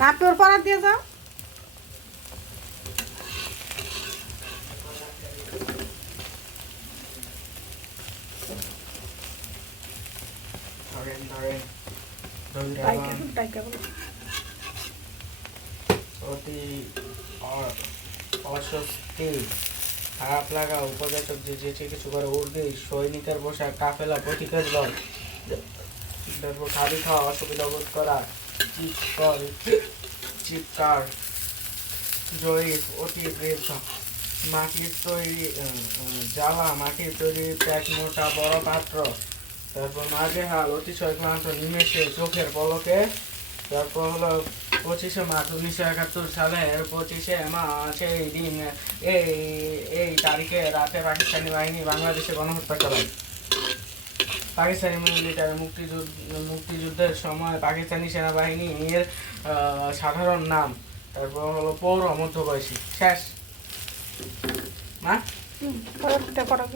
না তোর পড়া দিয়ে যাও। অতি অস্বস্তি খারাপ লাগা উপজাতক যে কিছু করে উর্দি সৈনিকের পোশাক কাফেলা প্রতীকের দল তারপর খাবি খাওয়া অসুবিধা বোধ করা চিৎকার জয়ীফ অতি বৃদ্ধ মাটির তৈরি জ্বালা মাটির তৈরি প্যাক মোটা বড় পাত্র তারপর নাজেহাল অতিশয় ক্লান্ত নিমেষে চোখের পলকে তারপর হলো 25 মার্চ 1971 সালের 25 মার্চ এই দিন এই তারিখে রাতে পাকিস্তানি বাহিনী বাংলাদেশে গণহত্যা চালায়। পাকিস্তানি মিলিটারি মুক্তিযুদ্ধের সময় পাকিস্তানি সেনাবাহিনীর সাধারণ নাম তারপর হলো পৌর মধ্যবয়সী শেষ না পড়া